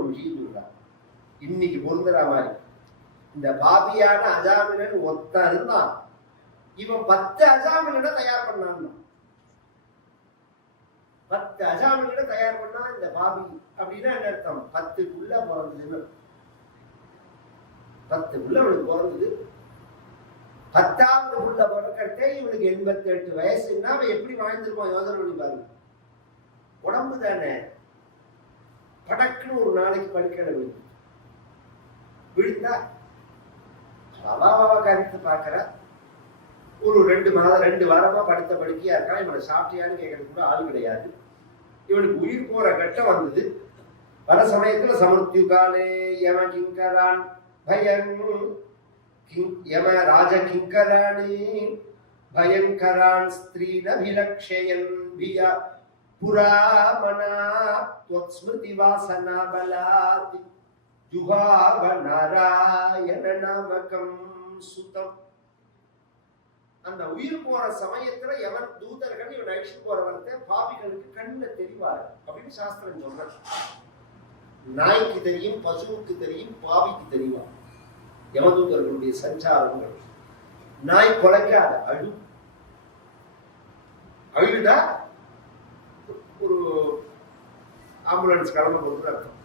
ஒரு விஷயம் இன்னைக்கு பொருந்துற மாதிரி இந்த பாபியான அஜாமிலன் ஒத்த இருந்தான். இவன் பத்து அஜாமிலனை தயார் பண்ணான் பத்து அஜாமிலனை தயார் பண்ணா இந்த பாபி அப்படின்னா என்ன அர்த்தம்? பத்துக்குள்ள பிறந்ததுன்னு பத்து புள்ள அவனுக்கு பிறந்தது. பத்தாவது புள்ள பிறக்கட்டே இவனுக்கு எண்பத்தி எட்டு வயசுன்னா அவன் எப்படி வாழ்ந்திருப்பான்? யோசனை பண்ணி பாருங்க. உடம்பு தானே? படக்குன்னு ஒரு நாளைக்கு படுக்கட விழுந்து விழுந்தா அவாவா காரியத்தை பார்க்கற ஒரு ரெண்டு மாதம் ரெண்டு வாரமா படுத்த படுக்கையா இருக்கான் இவனை சாப்பிட்டியான்னு கேட்கறது கூட ஆள் கிடையாது. இவனுக்கு உயிர் போற கட்டம் வந்தது. வர சமயத்துல சமர்த்தியு காலே யம கிங்கரான் பயம் கிங் யம ராஜ கிங்கராணி பயங்கரான் ஸ்திரீ நபிலக்ஷயன் பியா. புராமணா ஸ்மிருதி வாசனா பலாதி ஜுகாவ நாராயண நாமகம் சுதம் அந்த உயிர் போற சமயத்துல எவன் தூதர்கள் இவன் அழிச்சு போறவர்த்த பாவிகளுக்கு கண்ணுல தெரிவார். அப்படின்னு சாஸ்திரம் சொல்றான் நாய்க்கு தெரியும் பசுவுக்கு தெரியும் பாவிக்கு தெரியும். யமதூதர்களுடைய சஞ்சாரங்கள்? நாய் குலைக்காத அழு அழுதா ஒரு ஆம்புலன்ஸ் கிளம்ப போகுது அர்த்தம்.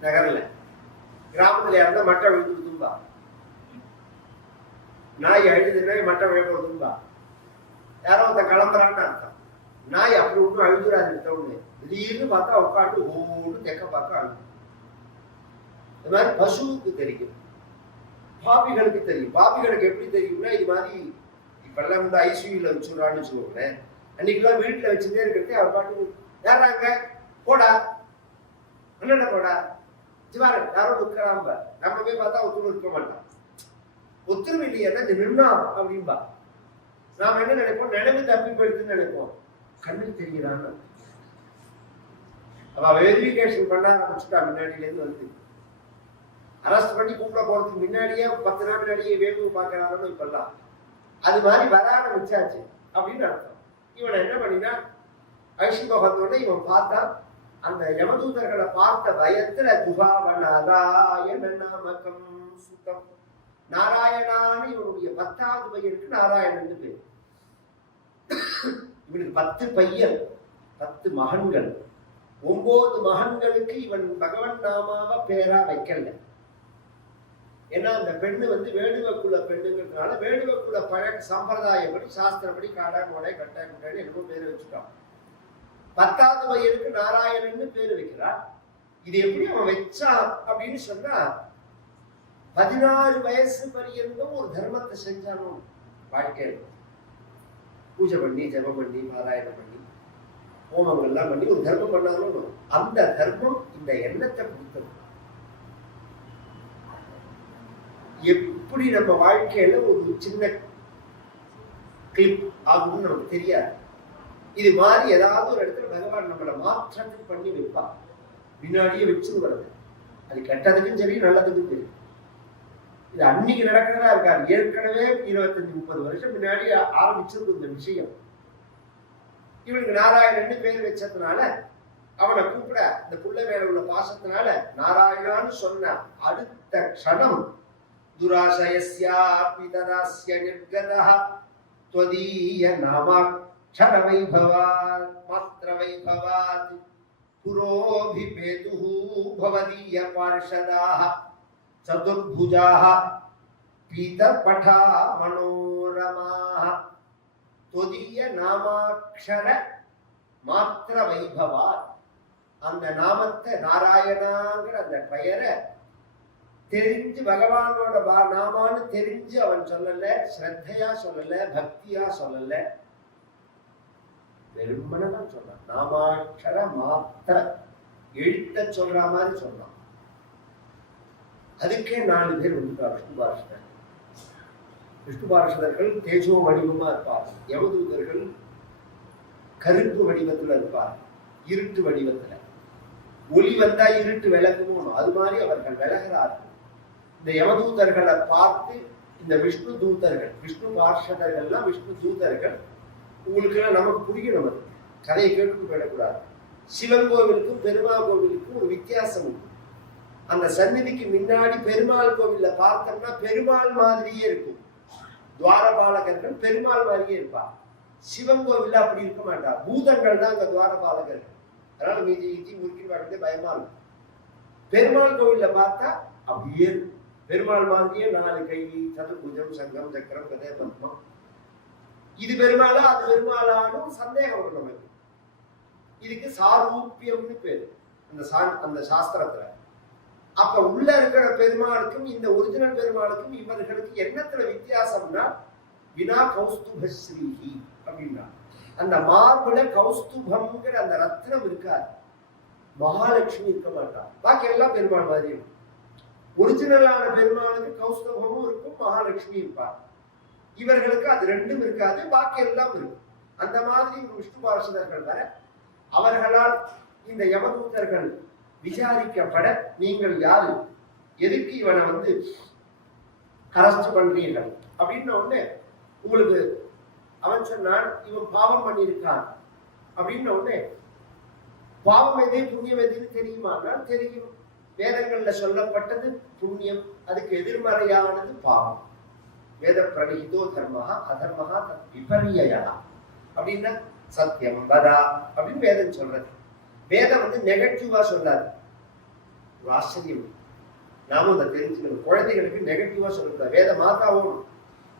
நகரில். கிராமத்துல இருந்தால் மட்டை விழுந்து தும்பா நாய் அழுதுன்னா மட்டை விழ தும்பா யாரோ ஒருத்தன் கிளம்புறான்னு அர்த்தம். நாய் அப்படி ஒன்றும் அழுதுறாது தவணை திடீர்னு பார்த்தா உட்காந்து ஒவ்வொன்று தெக்க பார்த்தா அழுது. இந்த மாதிரி பசுவுக்கு தெரியும். பாபிகளுக்கு தெரியும். பாபிகளுக்கு எப்படி தெரியும்னா இது மாதிரி இப்பெல்லாம் வந்து ஐசியூல வச்சுடுறான்னு வச்சுக்கோங்களேன். அன்னைக்கெல்லாம் வீட்டுல வச்சுட்டே இருக்கிறதே அவர் பாட்டு ஏறாங்க போடா. என்னடா போடா. சிவாரு யாரும் இருக்கிறாம்ப நம்ம போய் பார்த்தா ஒத்துழைப்பு இருக்க மாட்டான். ஒத்துழைப்பு இல்லையா நின்னா அப்படின்பா நாம என்ன நினைப்போம்? நினைவு தப்பி போயிடுதுன்னு நினைப்போம். கண்ணுக்கு தெரிகிறான்னு அவ வெரிஃபிகேஷன் பண்ண ஆரம்பிச்சுட்டா முன்னாடியில இருந்து வந்து. அரெஸ்ட் பண்ணி கூப்பிட போறதுக்கு முன்னாடியே பத்து நாள் முன்னாடியே வேவு பார்க்கறாங்கன்னு இப்பெல்லாம். அது மாதிரி வர ஆரம்பிச்சாச்சு அப்படின்னு அர்த்தம். இவனை என்ன பண்ணினா ஐஷிபா வந்தோடனே இவன் பார்த்தான் அந்த யமதூதர்களை பார்த்த பயத்துல குகாவ நாராயண நாமகம் சுத்தம். நாராயணான்னு இவனுடைய பத்தாவது பையனுக்கு நாராயணன் பேர். இவனுக்கு பத்து பையன் பத்து மகன்கள். ஒன்பது மகன்களுக்கு இவன் பகவன் நாமாவ பேரா வைக்கல. ஏன்னா அந்த பெண்ணு வந்து வேடுவக்குள்ள பெண்ணுங்கிறதுனால வேடுவக்குள்ள பழக்க சம்பிரதாயப்படி சாஸ்திரப்படி காடா கோடை கட்டா குட்டான்னு என்னமோ பேர் வச்சுட்டான். பத்தாவது வயதுக்கு நாராயணன்னு பேர் வைக்கிறான். இது எப்படி அவன் வச்சான் அப்படின்னு சொன்னா பதினாறு வயசு பரியந்தம் ஒரு தர்மத்தை செஞ்சாலும் வாழ்க்கையில். பூஜை பண்ணி ஜெபம் பண்ணி பாராயணம் பண்ணி ஹோமங்கள்லாம் பண்ணி ஒரு தர்மம் பண்ணாலும் அந்த தர்மம் இந்த எண்ணத்தை கொடுத்தது. எப்படி நம்ம வாழ்க்கையில ஒரு சின்ன கிளிப் ஆகும்னு நமக்கு தெரியாது. இது மாதிரி ஏதாவது ஒரு இடத்துல பகவான் நம்மளை மாற்றத்துக்கு பண்ணி வைப்பான் பின்னாடியே வச்சு வருது அது கெட்டதுக்கும் சரி நல்லதுக்கும் சரி. இது அன்னைக்கு நடக்கிறதா இருக்காது. ஏற்கனவே இருபத்தஞ்சு முப்பது வருஷம் முன்னாடி ஆரம்பிச்சிருக்கு இந்த விஷயம். இவனுக்கு நாராயணன் பேர் வச்சதுனால அவனை கூப்பிட இந்த புள்ள மேல உள்ள பாசத்தினால நாராயணான்னு சொன்ன அடுத்த க்ஷணம் దురాశయస్యాపితరాస్య నిర్గత త్వదీయ నామాక్షర వైభవాత్ మాత్ర వైభవాత్ పురోభిపేతు భవదీయ పార్షదా చతుర్భుజా పీతపఠా మనోరమా త్వదీయ నామాక్షర మాత్ர வைபவா அந்த நாமத்தை நாராயணாங்கிற அந்த பெயரை தெரிஞ்சு பகவானோட பா- நாமான்னு தெரிஞ்சு அவன் சொல்லல ஸ்ரத்தையா சொல்லல பக்தியா சொல்லல. வெறுமனதான் சொல்றான். நாமாட்சர மாத்திர. எழுத்த சொல்ற மாதிரி சொன்னான் அதுக்கே நாலு பேர் வந்துட்டா விஷ்ணு பாரஷதர் விஷ்ணு பாரஷதர்கள் தேஜோ வடிவமா இருப்பார். யமதூதர்கள் கருப்பு வடிவத்துல இருப்பார். இருட்டு வடிவத்துல. ஒளி வந்தா இருட்டு விலகணும் அது மாதிரி அவர்கள் விலகிறார்கள் இந்த யமதூதர்களை பார்த்து இந்த விஷ்ணு தூதர்கள் விஷ்ணு பார்ஷதர்கள்லாம் விஷ்ணு தூதர்கள் உங்களுக்கு நமக்கு புரியணும் அது. கதையை கேட்டு போயிடக்கூடாது சிவன் கோவிலுக்கும் பெருமாள் கோவிலுக்கும் ஒரு வித்தியாசம் உண்டு. அந்த சந்நிதிக்கு முன்னாடி பெருமாள் கோவில்ல பார்த்தோம்னா பெருமாள் மாதிரியே இருக்கும். துவாரபாலகர்கள் பெருமாள் மாதிரியே இருப்பா சிவன் கோவில்ல அப்படி இருக்க மாட்டா பூதங்கள் தான் அங்க துவாரபாலகர்கள். அதனால மீதி ஈச்சி முறுக்கி பயமா இருக்கும். பெருமாள் கோவில்ல பார்த்தா அப்படியே இருக்கும். பெருமாள் மாதிரியே நாலு கை சதுர்புஜம் சங்கம் சக்கரம் கதை பத்மம். இது பெருமாளா அது பெருமாளானும் சந்தேகம் வரும் நமக்கு. இதுக்கு சாரூபியம்னு பேரு. அந்த சா அந்த சாஸ்திரத்துல. அப்ப உள்ள இருக்கிற பெருமாளுக்கும் இந்த ஒரிஜினல் பெருமாளுக்கும் இவர்களுக்கு என்னத்துல வித்தியாசம்னா வினா கௌஸ்துபஸ்ரீஹி அப்படின்னா. அந்த மார்புல கௌஸ்துபம்ங்கிற அந்த ரத்னம் இருக்காது. மகாலட்சுமி இருக்க மாட்டான். பாக்கி எல்லாம் பெருமாள் மாதிரி இருக்கும் ஒரிஜினலான பெருமாளுக்கு கௌஸ்தவமும் இருக்கும் மகாலட்சுமி இருப்பார் இவர்களுக்கு அது ரெண்டும் இருக்காது பாக்கி எல்லாம் இருக்கும். அந்த மாதிரி விஷ்ணு பாரசனர்கள் வர அவர்களால் இந்த யமதூதர்கள் விசாரிக்கப்பட நீங்கள் யாரு? எதுக்கு இவனை வந்து அரஸ்ட் பண்றீர்கள்? அப்படின்ன உடனே உங்களுக்கு அவன் சொன்னான் இவன் பாவம் பண்ணியிருக்கான். அப்படின்ன உடனே பாவம் எதே புண்ணியம் எதுன்னு தெரியுமா? தெரியும். வேதங்கள்ல சொல்லப்பட்டது புண்ணியம் அதுக்கு எதிர்மறையானது பாவம். வேத பிரணிதோ தர்மஹா அதர்மஹா தத் விபர்யா அப்படின்னா சத்தியம் வதா அப்படின்னு வேதம் சொல்றது. வேதம் வந்து நெகட்டிவா சொல்லாது. ஒரு ஆச்சரியம். நாமும் அதை தெரிஞ்சுக்கணும். குழந்தைகளுக்கு நெகட்டிவா சொல்லக்கூடாது. வேத மாதாவும்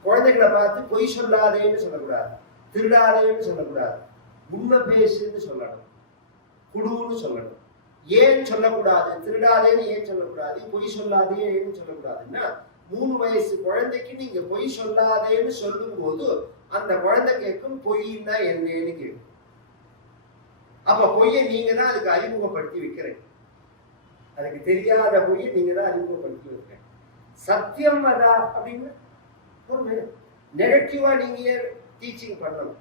குழந்தைகளை பார்த்து பொய் சொல்லாதேன்னு சொல்லக்கூடாது. திருடாதேன்னு சொல்லக்கூடாது. உண்மை பேசுன்னு சொல்லணும். குடுன்னு சொல்லணும். ஏன் சொல்லக்கூடாது? திருடாதேன்னு ஏன் சொல்லக்கூடாது? பொய் சொல்லாதே ஏன்னு சொல்லக்கூடாதுன்னா மூணு வயசு குழந்தைக்கு நீங்க பொய் சொல்லாதேன்னு சொல்லும் போது அந்த குழந்தை கேட்கும் பொய்னா என்னன்னு கேட்கும் அப்ப பொய்யை நீங்க தான் அதுக்கு அறிமுகப்படுத்தி வைக்கிறீங்க. அதுக்கு தெரியாத பொய்யை நீங்க தான் அறிமுகப்படுத்தி வைக்கிறீங்க. சத்தியம் அதா அப்படின்னு ஒரு நெகட்டிவா நீங்க டீச்சிங் பண்ணணும்?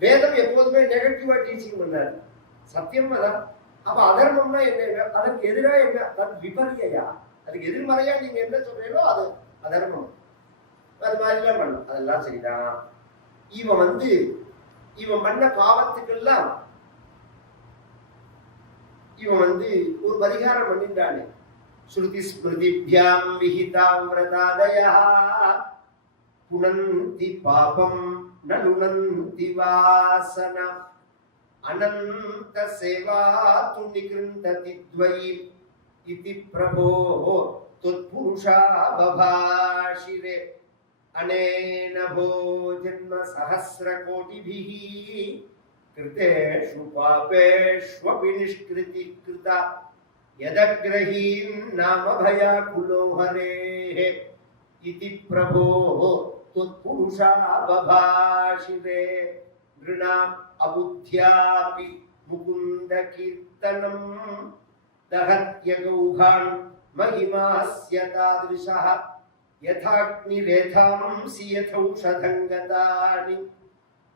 வேதம் எப்போதுமே நெகட்டிவா டீச்சிங் பண்ணாரு சத்தியம் அதான் அப்ப அதர்மம்னா என்ன? அதற்கு எதிரா என்ன? தன் விபரியா அதுக்கு எதிர்மறையா நீங்க என்ன சொல்றீங்களோ அது அதர்மம். அது மாதிரிலாம் பண்ணும். அதெல்லாம் சரிதான். இவன் வந்து இவன் பண்ண பாவத்துக்கெல்லாம் இவன் வந்து ஒரு பரிகாரம் பண்ணிட்டானே. ஸ்ருதி ஸ்மிருதிபியாம் விஹிதாம் விரதாதயா. புனந்தி பாபம் நலுனந்தி வாசனம். अनन्त सेवा तु निकृन्दति द्वयी इति प्रभो त्वत्पुरुषा बभाषिरे अनेन भोजन्म सहस्रकोटिभिः कृतेषु पापेष्वपि निष्कृति कृता। यदग्रहीं नाम भयाकुलो हरेः इति प्रभो त्वत्पुरुषा నృణ అబుద్ధ్యాపి ముకుంద కీర్తనం దహత్య గౌఘాన్ మహిమాస్య తాదృశ యథాగ్నిరేథాంసి యథౌషధంగతాని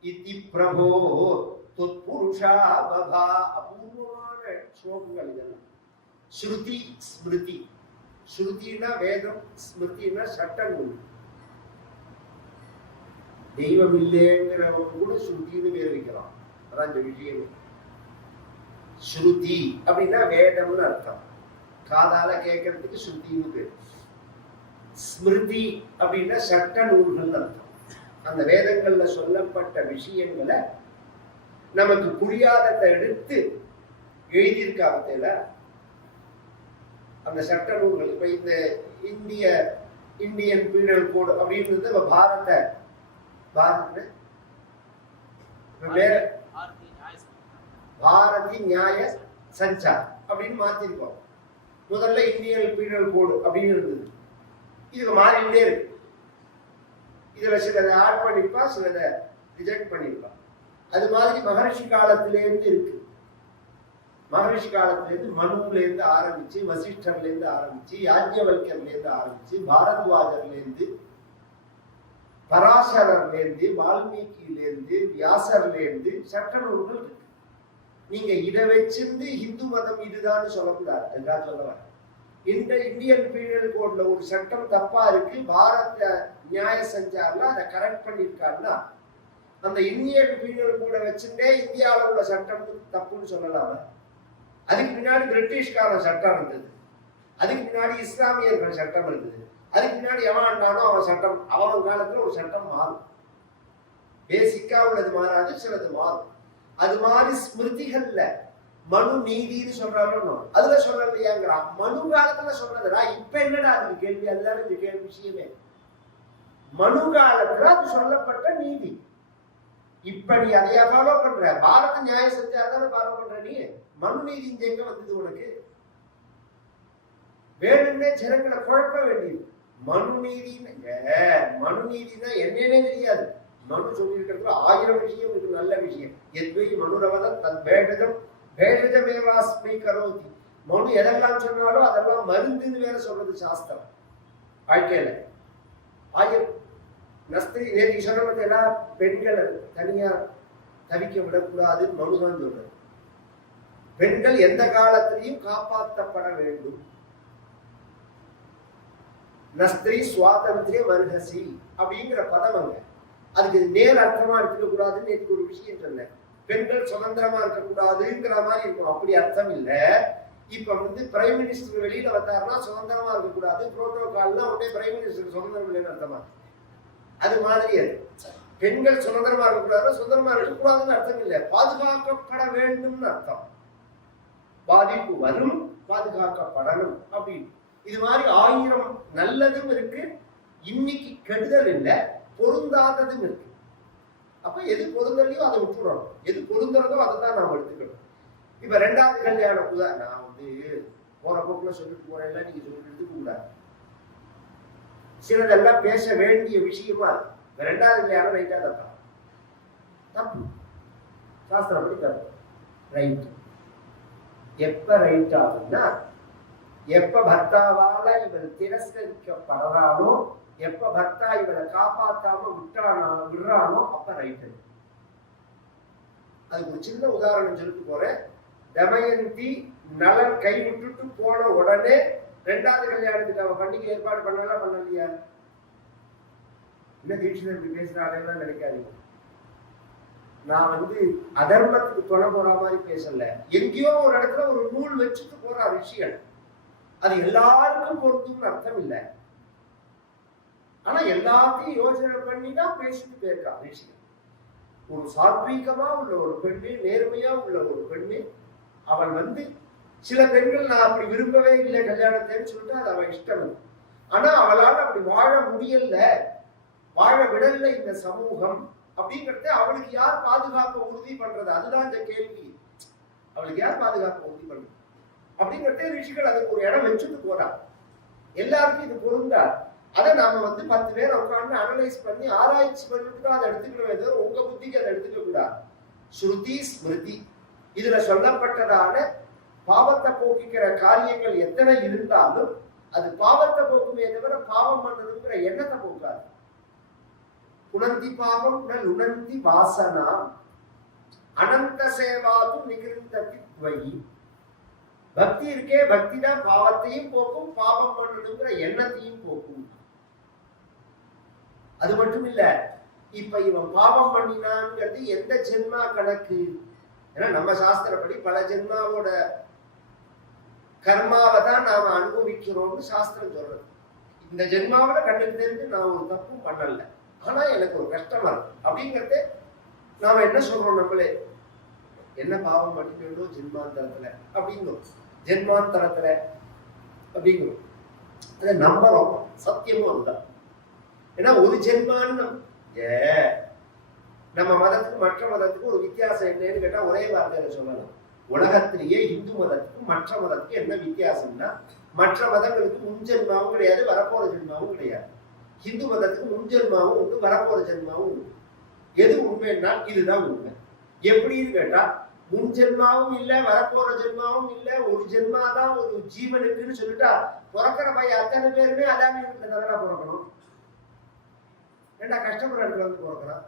ఇది ప్రభో త్వత్పురుషాభా అపూర్వమైన శ్లోకం కలిగిన శృతి స్మృతి శృతిన వేదం స్మృతిన చట్టం இல்லைங்கிறவங்க கூட ஸ்ருதின்னு பேர் வைக்கலாம் அதான் இந்த விஷயம் ஸ்ருதி அப்படின்னா வேதம்னு அர்த்தம் காதால கேட்கறதுக்கு ஸ்ருதின்னு பேர் ஸ்மிருதி அப்படின்னா சட்ட நூல்கள் அர்த்தம் அந்த வேதங்கள்ல சொல்லப்பட்ட விஷயங்களை நமக்கு புரியாததை எடுத்து எழுதியிருக்கா அந்த சட்ட நூல்கள் இப்ப இந்த இந்திய இந்தியன் பீனல் கோடு அப்படின்றது பாரத பாரதி நியாய சஞ்சார் அப்படின்னு மாத்திருக்கோம். முதல்ல இந்தியன் பீனல் கோடு அப்படின்னு இருந்தது. இது மாறிட்டே இருக்கு. இதுல சிலதை ஆட் பண்ணிருப்பா சிலதை ரிஜெக்ட் பண்ணிருப்பா அது மாதிரி மகரிஷி காலத்திலேருந்து இருக்கு. மகரிஷி காலத்திலேருந்து மனுல இருந்து ஆரம்பிச்சு வசிஷ்டர்ல இருந்து ஆரம்பிச்சு யாஜ்யவல்யர்ல இருந்து ஆரம்பிச்சு பாரத்வாஜர்ல பராசரர்லேருந்து வால்மீகியிலேருந்து வியாசர்லேருந்து சட்ட நூல்கள் இருக்கு. நீங்க இதை வச்சிருந்து இந்து மதம் இதுதான் சொல்லக்கூடாது. அதுக்காக சொல்ல இந்த இந்தியன் பீரியல் கோட்ல ஒரு சட்டம் தப்பா இருக்கு. பாரத நியாய சஞ்சார்ல அதை கரெக்ட் பண்ணியிருக்காருன்னா அந்த இந்தியன் பீரியல் கூட வச்சுட்டே இந்தியாவில் உள்ள சட்டம் தப்புன்னு சொல்லலாம? அதுக்கு பின்னாடி பிரிட்டிஷ்கார சட்டம் இருந்தது. அதுக்கு பின்னாடி இஸ்லாமியர்கள் சட்டம் இருந்தது. அதுக்கு பின்னாடி எவனாண்டானோ அவன் சட்டம் அவன் காலத்துல ஒரு சட்டம் மாறும். பேசிக்கா உள்ளது மாறாது சிலது மாறும். அது மாதிரி ஸ்மிருதிகள்ல மனு நீதினு சொல்றாலும் அதுல சொல்லலையாங்கிறான் மனு காலத்துல சொல்றதுடா. இப்ப என்னடா அது கேள்வி? அதுதான் இந்த கேள்வி விஷயமே. மனு காலத்துல அது சொல்லப்பட்ட நீதி. இப்ப நீ அதையா ஃபாலோ பண்ற? பாரத நியாய சத்தியாதான ஃபாலோ பண்ற நீ? மனு நீதி இங்க எங்க வந்தது உனக்கு? வேணும்னே ஜனங்களை குழப்ப வேண்டியது. மனு நீதின்னு மனு நீதினா என்னன்னே தெரியாது. மனு சொல்லியிருக்கிறதுல ஆயிரம் விஷயம் இது நல்ல விஷயம். எத்வை மனுரவதம் தன் பேடதம் பேடஜமேவாஸ்மை கரோதி மனு எதெல்லாம் சொன்னாலும் அதெல்லாம் மருந்துன்னு வேற சொல்றது சாஸ்திரம். வாழ்க்கையில. ஆயிரம். நஸ்திரி நேற்று சொன்ன பார்த்தீங்கன்னா பெண்களை தனியா தவிக்க விடக்கூடாதுன்னு மனுதான் சொல்றது பெண்கள் எந்த காலத்திலையும் காப்பாற்றப்பட வேண்டும். நஸ்திரி சுவாதந்திரிய மருகசி அப்படிங்கிற பதம் அங்க. அதுக்கு நேர் அர்த்தமா இருக்கக்கூடாதுன்னு எனக்கு ஒரு விஷயம் சொன்னேன். பெண்கள் சுதந்திரமா இருக்கக்கூடாதுங்கிற மாதிரி இருக்கும். அப்படி அர்த்தம் இல்லை. இப்ப வந்து பிரைம் மினிஸ்டர் வெளியில வந்தாருன்னா சுதந்திரமா இருக்கக்கூடாது புரோட்டோகால்னா உடனே பிரைம் மினிஸ்டர் சுதந்திரம் இல்லைன்னு அர்த்தமா? அது மாதிரி அது. பெண்கள் சுதந்திரமா இருக்கக்கூடாது சுதந்திரமா இருக்கக்கூடாதுன்னு அர்த்தம் இல்லை. பாதுகாக்கப்பட வேண்டும்னு அர்த்தம். பாதிப்பு வரும் பாதுகாக்கப்படணும் அப்படின்னு. இது மாதிரி ஆயிரம் நல்லதும் இருக்கு. இன்னைக்கு கெடுதல் இல்லை பொருந்தாததும் இருக்கு. அப்ப எது பொருந்தலையோ அதை விட்டுறணும். எது பொருந்துறதோ அதை தான் நாம் எடுத்துக்கணும். இப்ப ரெண்டாவது கல்யாணம் கூட நான் வந்து போற போக்குல சொல்லிட்டு போறேன். நீங்க சொல்லிட்டு எடுத்துக்க கூடாது. சிலதெல்லாம் பேச வேண்டிய விஷயமா இருக்கு. ரெண்டாவது கல்யாணம் ரைட்டா தப்பா. தப்பு சாஸ்திரப்படி தப்பு ரைட் எப்ப ரைட் ஆகுதுன்னா எப்ப பர்த்தாவால இவன் திரஸ்கரிக்கப்படுறானோ எப்ப பர்த்தா இவளை காப்பாத்தாம விட்டானோ விடுறானோ அப்ப ரைட்டு அதுக்கு ஒரு சின்ன உதாரணம் சொல்லிட்டு போறேன். தமயந்தி நலன் கை விட்டுட்டு போன உடனே ரெண்டாவது கல்யாணத்துக்கு அவன் பண்டிகை ஏற்பாடு பண்ணலாம் பண்ணலையா? என்ன தீட்சிதர் இப்படி பேசுறாங்க நினைக்காதீங்க. நான் வந்து அதர்மத்துக்கு தொலை போற மாதிரி பேசல. எங்கேயோ ஒரு இடத்துல ஒரு நூல் வச்சுட்டு போற விஷயம் அது எல்லாருக்கும் பொருந்தும்னு அர்த்தம் இல்லை ஆனா எல்லாத்தையும் யோசனை பண்ணி தான் பேசிட்டு போயிருக்கா பேசிக்க ஒரு சாத்வீகமா உள்ள ஒரு பெண்ணு நேர்மையா உள்ள ஒரு பெண்ணு அவன் வந்து சில பெண்கள் நான் அப்படி விரும்பவே இல்லை கல்யாணத்தைன்னு சொல்லிட்டு அது அவன் இஷ்டம். ஆனா அவளால அப்படி வாழ முடியல வாழ விடல இந்த சமூகம் அப்படிங்கறத அவளுக்கு யார் பாதுகாப்பை உறுதி பண்றது? அதுதான் இந்த கேள்வி. அவளுக்கு யார் பாதுகாப்பை உறுதி பண்றது? அப்படிங்கிறதே ரிஷிகள் அதுக்கு ஒரு இடம் வச்சுட்டு போறா எல்லாருக்கும் இது பொருந்தா அதை நாம வந்து பத்து பேர் உட்காந்து அனலைஸ் பண்ணி ஆராய்ச்சி பண்ணிட்டு தான் அதை எடுத்துக்கணும் தவிர உங்க புத்திக்கு அதை எடுத்துக்க கூடாது. ஸ்ருதி ஸ்மிருதி. இதுல சொல்லப்பட்டதான பாவத்தை போக்கிக்கிற காரியங்கள் எத்தனை இருந்தாலும் அது பாவத்தை போக்குமே தவிர பாவம் பண்ணதுங்கிற எண்ணத்தை போக்காது. புனந்தி பாவம் உணர்ந்தி வாசனா. அனந்த சேவாதும் நிகிருந்ததி வழி பக்தி இருக்கே பக்தி தான் பாவத்தையும் போக்கும் பாவம் பண்ணணுங்கிற எண்ணத்தையும் போக்கும். அது மட்டும் இல்ல இப்ப இவன் பாவம் பண்ணினான்ங்கிறது எந்த ஜென்மா கணக்கு? ஏன்னா நம்ம சாஸ்திரப்படி பல ஜென்மாவோட கர்மாவை தான் நாம அனுபவிக்கிறோம்னு சாஸ்திரம் சொல்றது. இந்த ஜென்மாவோட கண்ணுக்கு தெரிஞ்சு நான் ஒரு தப்பும் பண்ணல. ஆனா எனக்கு ஒரு கஷ்டமா இருக்கு. அப்படிங்கறது நாம என்ன சொல்றோம் நம்மளே? என்ன பாவம் பண்ணிட்டோம் ஜென்மாந்தரத்துல? அப்படின்னு ஜென்மாந்தரத்துல அப்படிங்கிறோம் அதை நம்புறோம் சத்தியமும் அதுதான். ஏன்னா ஒரு ஜென்மான்னு ஏ நம்ம மதத்துக்கு மற்ற மதத்துக்கு ஒரு வித்தியாசம் என்னன்னு கேட்டா ஒரே வார்த்தையில சொல்லலாம் உலகத்திலேயே இந்து மதத்துக்கும் மற்ற மதத்துக்கும் என்ன வித்தியாசம்னா மற்ற மதங்களுக்கு முன் ஜென்மாவும் கிடையாது வரப்போற ஜென்மாவும் கிடையாது. இந்து மதத்துக்கு முன் ஜென்மாவும் உண்டு வரப்போற ஜென்மாவும் உண்டு. எது உண்மைன்னா இதுதான் உண்மை. எப்படின்னு கேட்டா முன் ஜென்மாவும் இல்ல வரப்போற ஜென்மாவும் இல்ல ஒரு ஜென்மா தான் ஒரு ஜீவனுக்குன்னு சொல்லிட்டா பிறக்கிற பையன் அத்தனை பேருமே அதான் தானே தானடா பிறக்கணும்? ஏண்டா கஷ்டப்படுற இடத்துல வந்து பிறக்கிறான்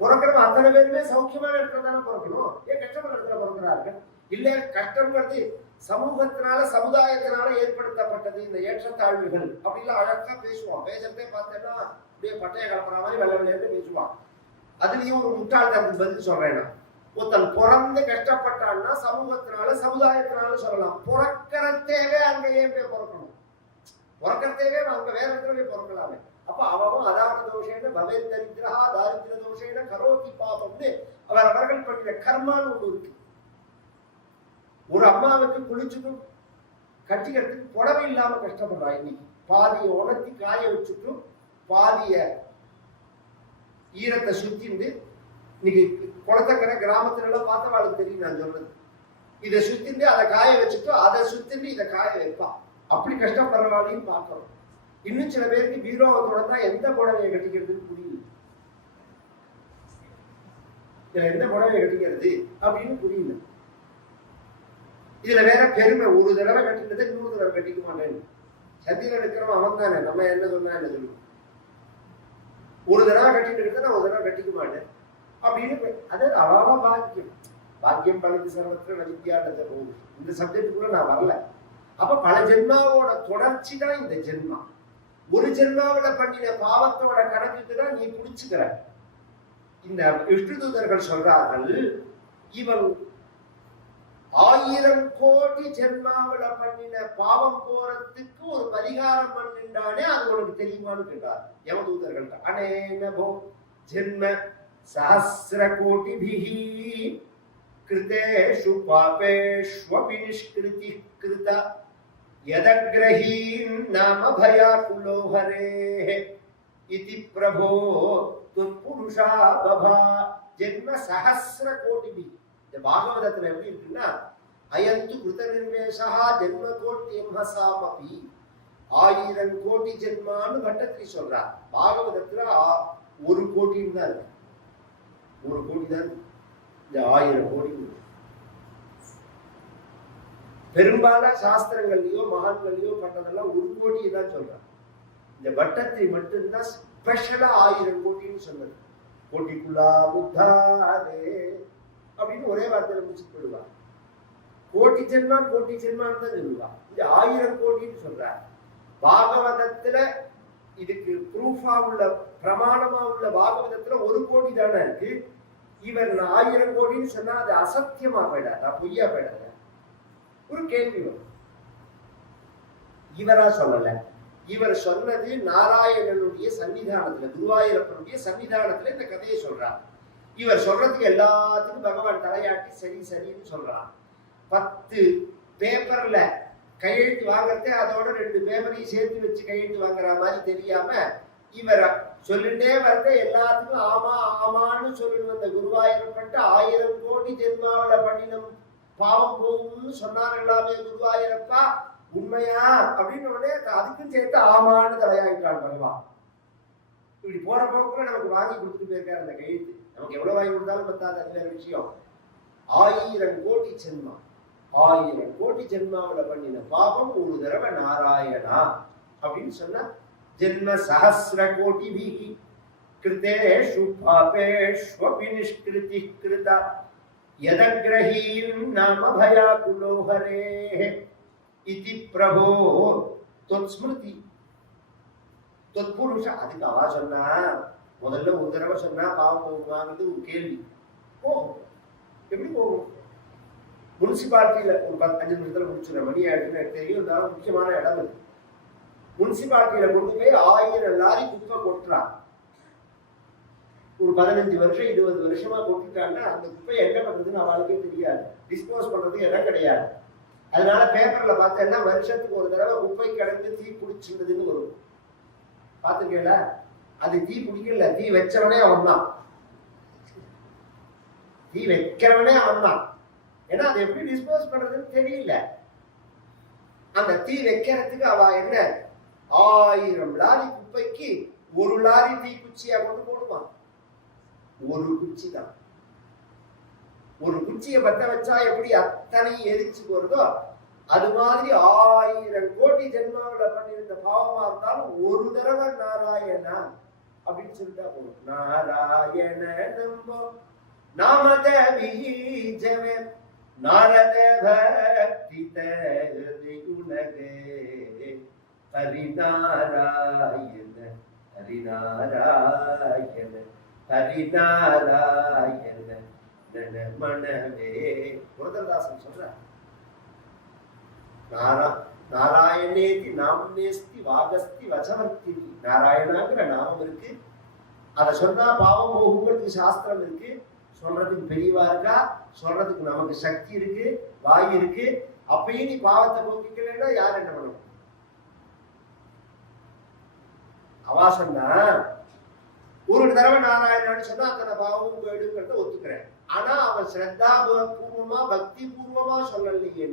பிறக்கிறவன் அத்தனை பேருமே சௌக்கியமான இடத்துல தானே பிறக்கணும்? ஏன் கஷ்டப்படுற இடத்துல பிறக்கிறார்கள் இல்ல கஷ்டங்கிறது சமூகத்தினால சமுதாயத்தினால ஏற்படுத்தப்பட்டது இந்த ஏற்றத்தாழ்வுகள். அப்படிலாம் அழகா பேசுவான். பேசுறதே பார்த்தேன்னா அப்படியே பட்டைய கலப்புற மாதிரி வெள்ள வெள்ளையன்னு பேசுவான். அதுலயும் ஒரு முட்டாள்தனத்துக்கு பதில் சொல்றேன்? நான் ஒருத்தன் பிறந்து கஷ்டப்பட்டான்னா சமூகத்தினால சமுதாயத்தினால சொல்லலாம். பிறக்கிற தேவை அங்க ஏன் போய் பிறக்கணும்? பிறக்கிற தேவை அங்க வேற இடத்துல போய் பிறக்கலாமே. அப்ப அவன் அதான தோஷேன பவே தரித்திரா தாரித்திர தோஷேன கரோதி பாபம்னு அவர் அவர்கள் பண்ணின கர்மான்னு ஒண்ணு இருக்கு. ஒரு அம்மாவுக்கு குளிச்சுட்டும் கட்டிக்கிறதுக்கு புடவை இல்லாம கஷ்டப்படுறா இன்னைக்கு. பாதியை உணர்த்தி காய வச்சுட்டும் பாதிய ஈரத்தை சுத்திண்டு இன்னைக்கு குளத்தக்கரை கிராமத்துல எல்லாம் பார்த்தவாளுக்கு தெரியும் நான் சொல்றது. இதை சுத்திண்டு அதை காய வச்சுட்டு அதை சுத்திண்டு இதை காய வைப்பா. அப்படி கஷ்டப்படுறவாளையும் பார்க்கணும். இன்னும் சில பேருக்கு பீரோவை தான் எந்த புடவையை கட்டிக்கிறதுன்னு புரியல. இதுல எந்த புடவை கட்டிக்கிறது அப்படின்னு புரியல. இதுல வேற பெருமை ஒரு தடவை கட்டினதை இன்னொரு தடவை கட்டிக்க மாட்டேன்னு சந்திரன் இருக்கிறவன் அவன் தானே நம்ம என்ன சொன்னா என்ன சொல்லுவோம் ஒரு தடவை கட்டிட்டு இருக்கிறத நான் ஒரு தடவை கட்டிக்க மாட்டேன். அப்படின்னு அது அவாவ பாக்கியம். பாக்கியம் பலது சர்வத்திர வித்யானத போகுது இந்த சப்ஜெக்ட் கூட நான் வரல. அப்ப பல ஜென்மாவோட தொடர்ச்சி தான் இந்த ஜென்மா. ஒரு ஜென்மாவில பண்ணின பாவத்தோட கணக்குக்கு தான் நீ பிடிச்சுக்கிற. இந்த விஷ்ணு தூதர்கள் சொல்றார்கள் இவன் ஆயிரம் கோடி ஜென்மாவில பண்ணின பாவம் போறதுக்கு ஒரு பரிகாரம் பண்ணின்றானே அது உனக்கு தெரியுமான்னு கேட்டார். யமதூதர்கள் அனேனபோ ஜென்ம சஹசிர கோடி பிஹி கிருதேஷு பாபேஷ்வபி நிஷ்கிருதி கிருத யதக்ரஹீம் நாம பயாக்குலோ இதி பிரபோ துர்புருஷா பபா. ஜென்ம சஹசிர கோடி பிஹி இந்த பாகவதத்துல எப்படி இருக்குன்னா அயந்து கிருத நிர்வேஷா ஜென்ம கோட்டியம்ஹசாமபி ஆயிரம் கோடி ஜென்மான்னு பட்டத்திரி சொல்றா. பாகவதத்துல ஆ- ஒரு கோட்டின்னு தான் இருக்கு. ஒரு கோடி தான் இந்த ஆயிரம் கோடி பெரும்பாலான சாஸ்திரங்கள்லயோ மகான்கள்லயோ பட்டதெல்லாம் ஒரு கோடி தான் சொல்றாங்க இந்த வட்டத்தை மட்டும்தான் ஸ்பெஷலா ஆயிரம் கோட்டின்னு சொன்னது. கோட்டிக்குள்ளா புத்தாதே. அப்படின்னு ஒரே வார்த்தையில முடிச்சுட்டு போயிடுவா கோட்டி ஜென்மா கோட்டி ஜென்மான்னு தான் சொல்லுவா இது ஆயிரம் கோடின்னு சொல்றா பாகவதத்துல இதுக்கு ப்ரூஃபா உள்ள பிரமாணமா உள்ள பாகவதத்துல ஒரு கோடி தானே இருக்கு. இவர் ஆயிரம் கோடின்னு சொன்னா அது அசத்தியமா போயிடாதா? பொய்யா போயிடாத? ஒரு கேள்வி வரும். இவரா சொல்லல. இவர் சொன்னது நாராயணனுடைய சன்னிதானத்துல குருவாயூரப்பனுடைய சன்னிதானத்துல இந்த கதையை சொல்றார். இவர் சொல்றதுக்கு எல்லாத்துக்கும் பகவான் தலையாட்டி சரி சரின்னு சொல்றான். பத்து பேப்பர்ல கையெழுத்து வாங்குறதே அதோட ரெண்டு பேப்பரையும் சேர்த்து வச்சு கையெழுத்து வாங்குற மாதிரி தெரியாம இவர் சொல்லிட்டே வரத எல்லாத்துக்கும் ஆமா ஆமான்னு சொல்லிட்டு வந்த குருவாயூரப்பட்ட ஆயிரம் கோடி ஜென்மாவில பண்ணினம் பாவம் போகும்னு சொன்னார்களாமே குருவாயூரப்பா. உண்மையா? அப்படின்னு உடனே அதுக்கும் சேர்த்து ஆமான்னு தலையாயிட்டான் பகவான். இப்படி போற போக்குல நமக்கு வாங்கி கொடுத்துட்டு போயிருக்காரு அந்த கையெழுத்து. நமக்கு எவ்வளவு வாங்கி கொடுத்தாலும் பத்தாது அது வேற விஷயம்? ஆயிரம் கோடி ஜென்மம் ஆயிரம் கோடி ஜென்மாவுல பண்ணின பாபம் ஒரு தடவை நாராயணா அப்படின்னு சொன்னா ஜென்ம சஹசிர கோடி வீகி. கிருதேஷு பாபேஷ்வபி நிஷ்கிருதி கிருதா. யதக்ரஹீம் நாம பயாகுலோ ஹரேஹ இதி பிரபோ. தொத்ஸ்மிருதி தொத்புருஷ அதுக்கு அவா சொன்னா முதல்ல ஒரு தடவை சொன்னா பாவம் போகுமாங்கிறது ஒரு கேள்வி. போகும் எப்படி போகும்? முனிசிபாலிட்டியில ஒரு பத்து அஞ்சு நிமிஷத்துல முடிச்சுடுற மணி ஆயிடுச்சுன்னு எனக்கு தெரியும். இருந்தாலும் முக்கியமான இடம் அது. முனிசிபாலிட்டியில கொண்டு போய் ஆயிரம் லாரி குப்பை கொட்டுறான். ஒரு பதினஞ்சு வருஷம் இருபது வருஷமா கொட்டுட்டாங்கன்னா அந்த குப்பையை என்ன பண்றதுன்னு அவளுக்கே தெரியாது. டிஸ்போஸ் பண்றது இடம் கிடையாது. அதனால பேப்பர்ல பார்த்தேன்னா வருஷத்துக்கு ஒரு தடவை குப்பை கிடந்து தீ பிடிச்சிருந்ததுன்னு வரும். பாத்துக்கல அது தீ பிடிக்கல தீ வச்சவனே அவன் தான் தீ வைக்கிறவனே அவன் தான் ஏன்னா அதை எப்படி டிஸ்போஸ் பண்றதுன்னு தெரியல. அந்த தீ வைக்கிறதுக்கு அவ என்ன? ஆயிரம் லாரி குப்பைக்கு ஒரு லாரி தீ குச்சியா கொண்டு போடுவான் ஒரு குச்சி தான் ஒரு குச்சியை பத்த வச்சா எப்படி அத்தனை எரிச்சு போறதோ அது மாதிரி ஆயிரம் கோடி ஜென்மாவில பண்ணியிருந்த பாவமா இருந்தாலும் ஒரு தடவை நாராயணா அப்படின்னு சொல்லிட்டா போதும். நாராயண நம்போ நாமத பீஜமே நாரத பக்தி தகுலகே ஹரிநாராயண ஹரிநாராயண ஹரிநாராயண மனமே. புரததாசன் சொல்ற நாரா நாராயணேதி நாம்னேஸ்தி வாகஸ்தி வசவர்த்தி நாராயணாங்கிற நாமம் இருக்கு. அதை சொன்னா பாவம் போகுங்கிறதுக்கு சாஸ்திரம் இருக்கு. சொல்றதுக்கு பெரியவா இருக்கா? சொல்றதுக்கு நமக்கு சக்தி இருக்கு வாய் இருக்கு. அப்பயும் நீ பாவத்தை போக்கிக்கலன்னா யார் என்ன பண்ணும்? அவா சொன்னா ஒரு தடவை நாராயணன்னு சொன்னா அத்தனை பாவமும் போயிடுங்கிறத ஒத்துக்கிறேன். ஆனா அவன் ஸ்ரத்தா பூர்வமா பக்தி பூர்வமா சொல்லலையே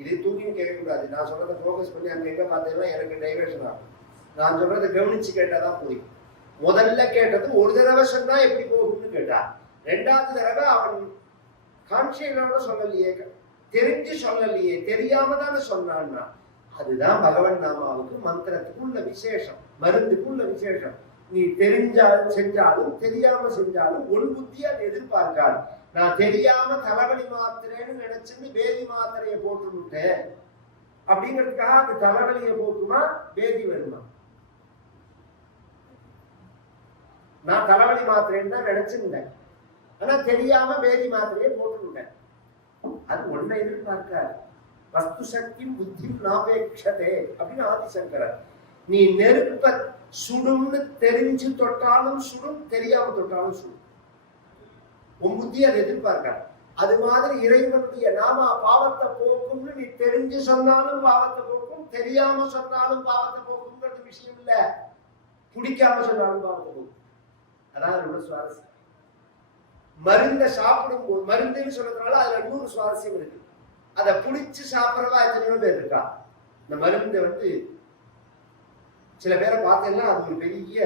இது தூக்கின்னு கேட்கக்கூடாது. நான் சொல்றதை ஃபோக்கஸ் பண்ணி அங்கே எங்கே பார்த்தீங்கன்னா எனக்கு டைவர்ஷன் ஆகும் நான் சொல்றதை கவனிச்சு கேட்டாதான் புரியும். முதல்ல கேட்டது ஒரு தடவை சொன்னால் எப்படி போகும்னு கேட்டா ரெண்டாவது தடவை அவன் கான்சியனோட சொல்லலையே தெரிஞ்சு சொல்லலையே தெரியாம தானே சொன்னான்னா அதுதான் பகவன் நாமாவுக்கு மந்திரத்துக்கு உள்ள விசேஷம் மருந்துக்கு உள்ள விசேஷம். நீ தெரிஞ்சாலும் செஞ்சாலும் தெரியாம செஞ்சாலும் உன் புத்தி அதை எதிர்பார்க்காது. நான் தெரியாம தலைவலி மாத்திரைன்னு நினைச்சுன்னு பேதி மாத்திரையை போட்டு விட்டேன் அப்படிங்கிறதுக்காக அந்த தலைவலியை போட்டுமா பேதி வருமா? நான் தலைவலி மாத்திரைன்னு தான் நினைச்சிருந்தேன். ஆனா தெரியாம பேதி மாத்திரையை போட்டு விட்டேன் அது ஒன்றை எதிர்பார்க்காது. வஸ்து சக்தி புத்தி நாபேட்சதே அப்படின்னு ஆதிசங்கரர். நீ நெருப்ப சுடும்னு தெரிஞ்சு தொட்டாலும் சுடும் தெரியாம தொட்டாலும் சுடும். உன் புத்தி அதை எதிர்பார்க்காது அது மாதிரி இறைவனுடைய நாம பாவத்தை போக்கும்னு நீ தெரிஞ்சு சொன்னாலும் பாவத்தை போக்கும் தெரியாம சொன்னாலும் பாவத்தை போக்குங்கிறது விஷயம் இல்ல. பிடிக்காம சொன்னாலும் பாவத்தை போக்கும். அதான் ரொம்ப சுவாரஸ்யம். மருந்தை சாப்பிடும் போது மருந்துன்னு சொல்றதுனால அதுல இன்னொரு சுவாரஸ்யம் இருக்கு. அதை புடிச்சு சாப்பிடறதா எத்தனையோ பேர் இருக்கா? இந்த மருந்தை வந்து சில பேரை பார்த்தேன்னா அது ஒரு பெரிய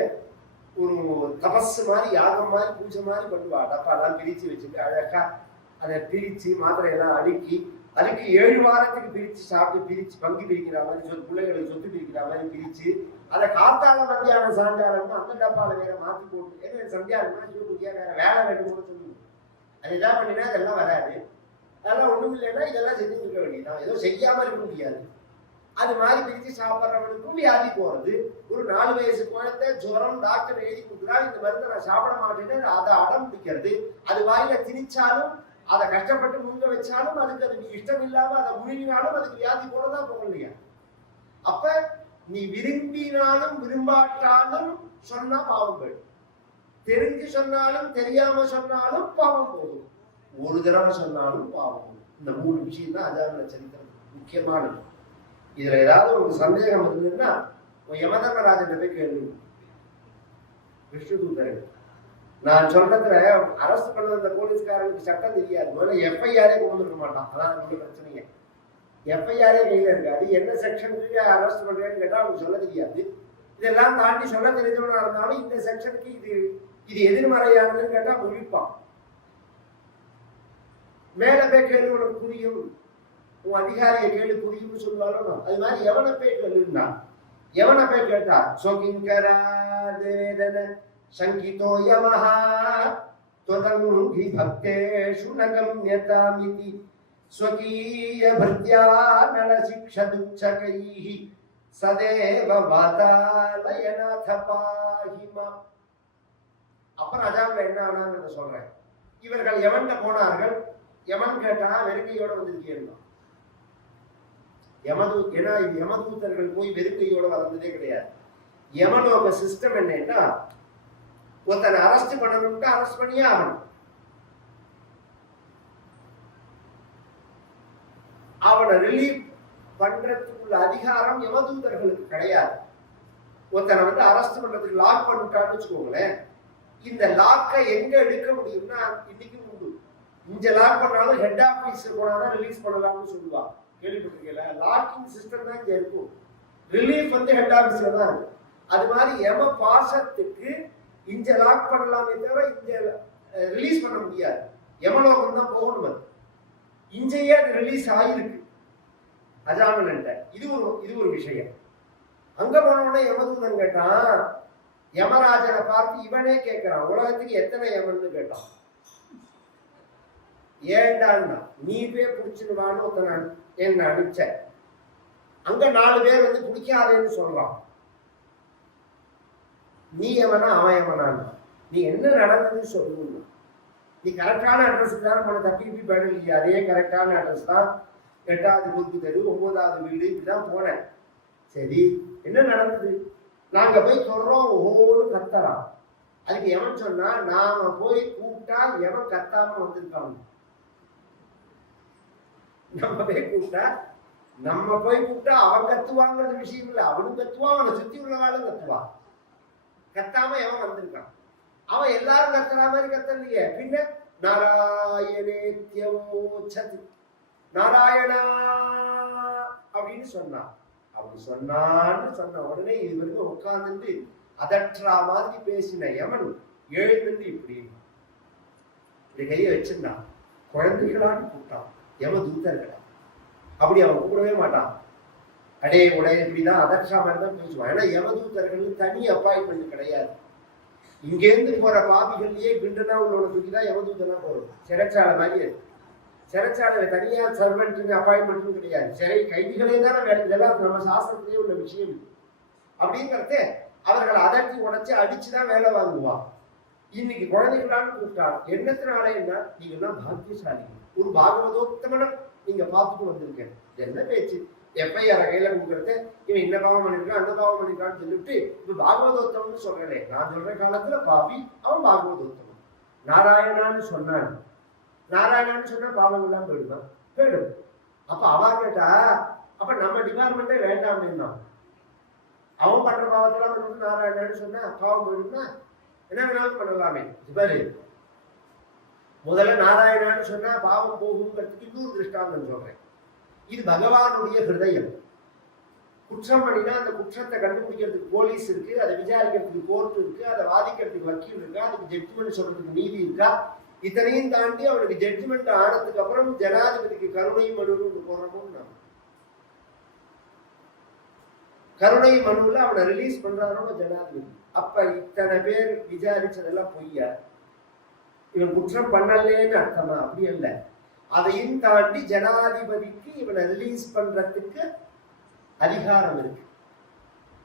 ஒரு தபஸ் மாதிரி யாகம் மாதிரி பூஜை மாதிரி பண்ணுவா. டப்பாலாம் பிரித்து வச்சுட்டு அழகா அதை பிரித்து மாத்திரையெல்லாம் அடுக்கி அதுக்கு ஏழு வாரத்துக்கு பிரித்து சாப்பிட்டு பிரித்து பங்கு பிரிக்கிற மாதிரி சொத்து பிள்ளைகளுக்கு சொத்து பிரிக்கிற மாதிரி பிரித்து அதை காத்தால மத்தியான சாயங்காலம் அந்த டப்பால வேற மாற்றி போட்டு ஏன்னா சந்தியானமா சிவபூஜையா வேற வேலை வேணும்னு சொல்லுங்க. அது என்ன பண்ணினா அதெல்லாம் வராது. அதெல்லாம் ஒன்றும் இல்லைன்னா இதெல்லாம் செஞ்சுட்டு இருக்க வேண்டியதுதான். ஏதோ செய்யாமல் இருக்க முடியாது. அது மாதிரி பிரித்து சாப்பிட்றவனுக்கும் வியாதி போறது. ஒரு நாலு வயசு குழந்தை ஜுரம் டாக்டர் எழுதி கொடுக்குறா இந்த மருந்தை நான் சாப்பிட மாட்டேன்னு அதை அடம் பிடிக்கிறது. அது வாயில திணிச்சாலும் அதை கஷ்டப்பட்டு முங்க வச்சாலும் அதுக்கு அதுக்கு இஷ்டம் இல்லாம அதை முழுங்கினாலும் அதுக்கு வியாதி போனதான் போகும் இல்லையா? அப்ப நீ விரும்பினாலும் விரும்பாட்டாலும் சொன்னா பாவம் போயிடும். தெரிஞ்சு சொன்னாலும் தெரியாம சொன்னாலும் பாவம் போகும். ஒரு தடவை சொன்னாலும் பாவம் போகும். இந்த மூணு விஷயம் தான் அதான் சரித்திரம். முக்கியமானது. இதுல ஏதாவது ஒரு சந்தேகம் இருந்ததுன்னா உன் யமதர்மராஜன் போய் கேள்வி விஷ்ணு தூதர்கள் நான் சொல்றதுல அரசு பண்ண அந்த போலீஸ்காரனுக்கு சட்டம் தெரியாது. முதல்ல எஃப்ஐஆரே கொண்டு மாட்டான். அதான் ரொம்ப பிரச்சனைங்க எஃப்ஐஆரே கையில இருக்காது. என்ன செக்ஷனுக்கு அரெஸ்ட் பண்றேன்னு கேட்டா அவனுக்கு சொல்ல தெரியாது. இதெல்லாம் தாண்டி சொல்ல தெரிஞ்சவனா இருந்தாலும் இந்த செக்ஷனுக்கு இது இது எதிர்மறையானதுன்னு கேட்டா முழிப்பான் மேல போய் கேள்வி உனக்கு புரியும். உன் அதிகாரியை கேள்வி புரியும்னு சொல்லுவாரோ அது மாதிரி எவனை போய் கேளுன்னா எவனை போய் கேட்டா சோகிங்கரா வேதன சங்கிதோ யமஹ त्वदङ्घि भक्तेषु न गम्यतामिति स्वकीयभृत्या नलशिक्षदुच्छकैः सदेव वातालयनाथ पाहि माम् அப்புறம் அஜாப்ல என்ன ஆனான்னு சொல்றேன் இவர்கள் எவன்கிட்ட போனார்கள் யமன் கேட்டா வெறுக்கையோட வந்திருக்கீங்க யமதூ ஏன்னா இது யமதூதர்கள் போய் வெறுக்கையோட வளர்ந்ததே கிடையாது. யமனோக சிஸ்டம் என்னன்னா ஒருத்தனை அரெஸ்ட் பண்ணணும்ட்டு அரெஸ்ட் பண்ணியே ஆகணும். அவனை ரிலீவ் பண்றதுக்குள்ள அதிகாரம் யமதூதர்களுக்கு கிடையாது. ஒருத்தனை வந்து அரெஸ்ட் பண்றதுக்கு லாக் பண்ணிட்டான்னு வச்சுக்கோங்களேன். இந்த லாக்கை எங்க எடுக்க முடியும்னா இன்னைக்கு உண்டு. இங்க லாக் பண்ணாலும் ஹெட் ஆபீஸ் போனாதான் ரிலீஸ் பண்ணலாம்னு சொல்லுவாங்க. கேள்விப்பட்டிருக்கீங்களா? லாக்கிங் சிஸ்டம் தான் இங்கே இருக்கும். ரிலீஃப் வந்து ஹெட் ஆஃபீஸில் தான் இருக்கும். அது மாதிரி எம பாசத்துக்கு இங்கே லாக் பண்ணலாமே தவிர இங்கே ரிலீஸ் பண்ண முடியாது. எமலோகம் தான் போகணும் அது. இஞ்சையே அது ரிலீஸ் ஆகிருக்கு அஜாமன்ட்ட இது ஒரு இது ஒரு விஷயம். அங்க போனோடனே யமதூதன் கேட்டான்? யமராஜனை பார்த்து இவனே கேட்கிறான். உலகத்துக்கு எத்தனை யமன்னு கேட்டான். ஏண்டான்னா நீ போய் பிடிச்சிருவான்னு ஒருத்தனான் என்ன அடிச்ச அங்க நாலு பேர் வந்து பிடிக்காதேன்னு சொல்லலாம் நீ எவனா அவன் எவனான்னு. நீ என்ன நடந்ததுன்னு சொல்லணும். நீ கரெக்டான அட்ரஸுக்கு தான் பண்ண தப்பி இப்படி பண்ணலையே அதே கரெக்டான அட்ரஸ் தான். எட்டாவது குறுக்கு தெரு ஒன்பதாவது வீடு இப்படிதான் போனேன். சரி என்ன நடந்தது நாங்க போய் சொல்றோம் ஒவ்வொரு கத்தலாம் அதுக்கு எவன் சொன்னா நாம போய் கூப்பிட்டா எவன் கத்தாம வந்திருக்காங்க நம்ம போய் கூப்பிட்டா நம்ம போய் கூப்பிட்டா அவன் கத்துவாங்கிறது விஷயம் இல்லை. அவனும் கத்துவான் அவனை சுத்தி உள்ளவாளும் கத்துவான் கத்தாம எவன் வந்திருக்கான்? அவன் எல்லாரும் கத்துற மாதிரி கத்தலையே. பின்ன நாராயணேத்யோச்சது நாராயணா அப்படின்னு சொன்னான். அப்படி சொன்னான்னு சொன்ன உடனே இது வரைக்கும் உட்கார்ந்துட்டு அதற்றா மாதிரி பேசின எவன் எழுந்துட்டு இப்படி இப்படி கையை வச்சிருந்தான். குழந்தைகளான்னு கூப்பிட்டான். யம தூத்தர்களா அப்படி அவன் கூப்பிடவே மாட்டான். அடே உடைய இப்படிதான் அதர்ஷா மாதிரி தான் பேசுவான். ஏன்னா யமதூத்தர்கள் தனி அப்பாயின்மெண்ட் கிடையாது. இங்கேருந்து போற பாபிகள்லயே கிண்டனா உள்ளவனை தூக்கி தான் யமதூத்தனா போறது? சிறைச்சாலை மாதிரி சிறைச்சாலை சிறைச்சாலையில தனியா சர்வெண்ட் அப்பாயின்மெண்ட்டும் கிடையாது. சிறை கைதிகளே தானே வேலை. இதெல்லாம் நம்ம சாஸ்திரத்திலேயே உள்ள விஷயம். அப்படிங்கிறத அவர்களை அவர்கள் அதட்டி அடிச்சு தான் வேலை வாங்குவான். இன்னைக்கு குழந்தைகளான்னு கூப்பிட்டான். என்னத்தினாலே என்ன? நீங்க பாக்கியசாலிகள். ஒரு பாகவதோத்தமனம் நீங்க பார்த்துட்டு வந்திருக்கேன். என்ன பேச்சு? எஃப்ஐஆர் கையில கொடுக்கறத இவன் இந்த பாவம் பண்ணிருக்கான் அந்த பாவம் பண்ணிருக்கான்னு சொல்லிட்டு இப்ப பாகவதோத்தமன்னு சொல்றேன். நான் சொல்ற காலத்துல பாவி அவன் பாகவதோத்தமன். நாராயணான்னு சொன்னான். நாராயணான்னு சொன்னா பாவம் எல்லாம் போயிடுமா? போயிடும். அப்ப அவ கேட்டா அப்ப நம்ம டிபார்ட்மெண்டே வேண்டாம் அப்படின்னா அவன் பண்ற பாவத்தெல்லாம் வந்து நாராயணான்னு சொன்னா பாவம் போயிடும்னா என்ன வேணாலும் பண்ணலாமே. இது பாரு முதல்ல நாராயணான்னு சொன்னா பாவம் போகுங்கிறதுக்கு இன்னொரு திருஷ்டாந்தம் சொல்றேன். இது பகவானுடைய ஹிருதயம். குற்றம் பண்ணினா அந்த குற்றத்தை கண்டுபிடிக்கிறதுக்கு போலீஸ் இருக்கு அதை விசாரிக்கிறதுக்கு கோர்ட் இருக்கு அதை வாதிக்கிறதுக்கு வக்கீல் இருக்கா அதுக்கு ஜட்ஜ்மெண்ட் சொல்றதுக்கு நீதி இருக்கா? இத்தனையும் தாண்டி அவனுக்கு ஜட்ஜ்மெண்ட் ஆனதுக்கு அப்புறம் ஜனாதிபதிக்கு கருணை மனுன்னு ஒண்ணு போடுறோம்னு நம்ம கருணை மனுவில் அவனை ரிலீஸ் பண்றாரோ ஜனாதிபதி. அப்ப இத்தனை பேர் விசாரிச்சதெல்லாம் பொய்யா? இவன் குற்றம் பண்ணலேன்னு அர்த்தமா? அப்படி அல்ல. அதையும் தாண்டி ஜனாதிபதிக்கு இவனை ரிலீஸ் பண்றதுக்கு அதிகாரம் இருக்கு.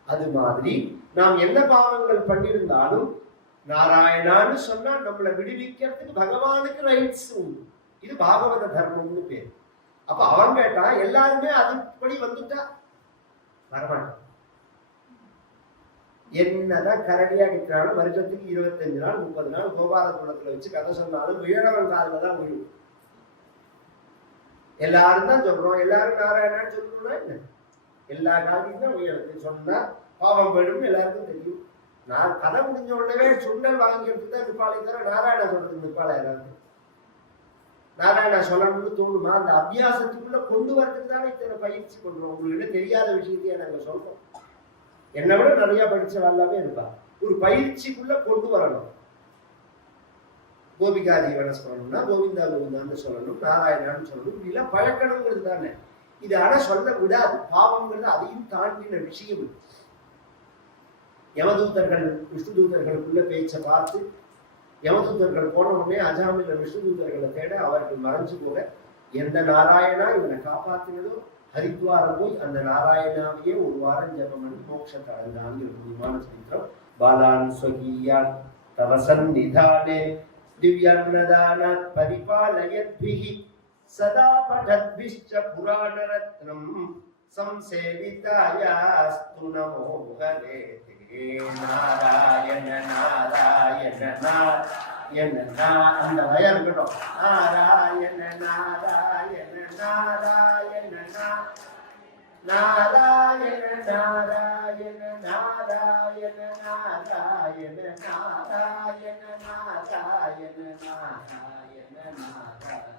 அது மாதிரி நாம் என்ன பாவங்கள் பண்ணியிருந்தாலும் நாராயணான்னு சொன்னா நம்மளை விடுவிக்கிறதுக்கு பகவானுக்கு ரைட்ஸ் உண்டு. இது பாகவத தர்மம்னு பேர். அப்ப அவன் கேட்டா எல்லாருமே அதுபடி வந்துட்டா? வரமாட்டான். என்னதான் கரடியா நிற்கிறாலும் வருஷத்துக்கு இருபத்தஞ்சு நாள் முப்பது நாள் கோபால குளத்துல வச்சு கதை சொன்னாலும் உயரவன் காதுல தான் விழும். எல்லாரும் தான் சொல்றோம். எல்லாரும் நாராயணான்னு சொல்லணும்னா என்ன? எல்லா காலையும் தான் உயரத்துக்கு சொன்னா பாவம் போயிடும் எல்லாருக்கும் தெரியும். நான் கதை முடிஞ்ச உடனே சுண்டல் வாங்கிட்டு தான் நிப்பாளை தவிர நாராயணா சொல்றதுக்கு நிப்பாளா எல்லாருக்கும் நாராயணா சொல்லணும்னு தோணுமா? அந்த அபியாசத்துக்குள்ள கொண்டு வரதுக்கு தானே இத்தனை பயிற்சி பண்றோம் உங்களுக்கு தெரியாத விஷயத்தையே நாங்க சொல்றோம். என்னை விட நிறைய படிச்ச எல்லாமே இருப்பா ஒரு பயிற்சிக்குள்ள கொண்டு வரணும். கோபிகா ஜீவன சொல்லணும்னா கோவிந்தா கோவிந்தான்னு சொல்லணும் நாராயணான்னு சொல்லணும். இப்படிலாம் பழக்கணுங்கிறது தானே. இது ஆனா சொல்ல விடாது. பாவங்கிறது அதையும் தாண்டின விஷயம் யமதூதர்கள் விஷ்ணு தூதர்களுக்குள்ள பேச்சை பார்த்து யமதூதர்கள் போன உடனே அஜாமில விஷ்ணு தூதர்களை தேட அவர்கள் மறைஞ்சு போக எந்த நாராயணா இவனை காப்பாத்தினதோ ஹரித்வாரம் போய் அந்த நாராயணாவையே ஒரு வாரம் ஜபம் பண்ணி மோட்சத்தை அடைந்தாங்கிற புதுமான சரித்திரம் பாலான் ஸ்வகீயான் தவசன் நிதானே. திவ்யன்னதானாத் பரிபாலயத்பிஹி சதா படத்விஷ்ட புராண சம்சேவிதாயாஸ்து நமோ நாராயண நாராயண நாராயண. ना அந்த பயம் இருக்கட்டும். நாராயண நாராயண நாராயண நா நாராயண நாராயண நாராயண நாராயண நாராயண நாராயண நாராயண நாராயண.